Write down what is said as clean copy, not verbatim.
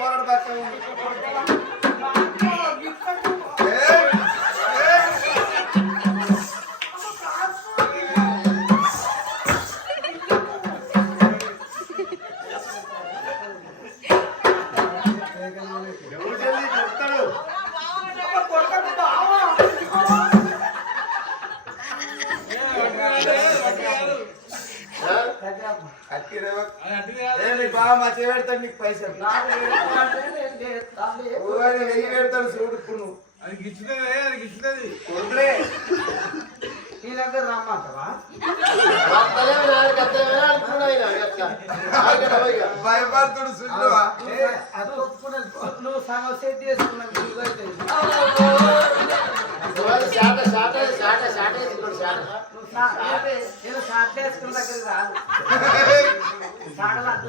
పోరాడు పక్క బాగా మా చేపెడతాడు నీకు పైసలు 1000 పెడతాడు చూడుకు నువ్వు అది గిచ్చుతుంది నీ దగ్గర రమ్మంటావా భయపడుతుడు చూడవా నువ్వు సగం సెట్ చేసుకున్నాను నేను షార్ట్ వేసుకున్న దగ్గర రాదు షార్ట్ నాకు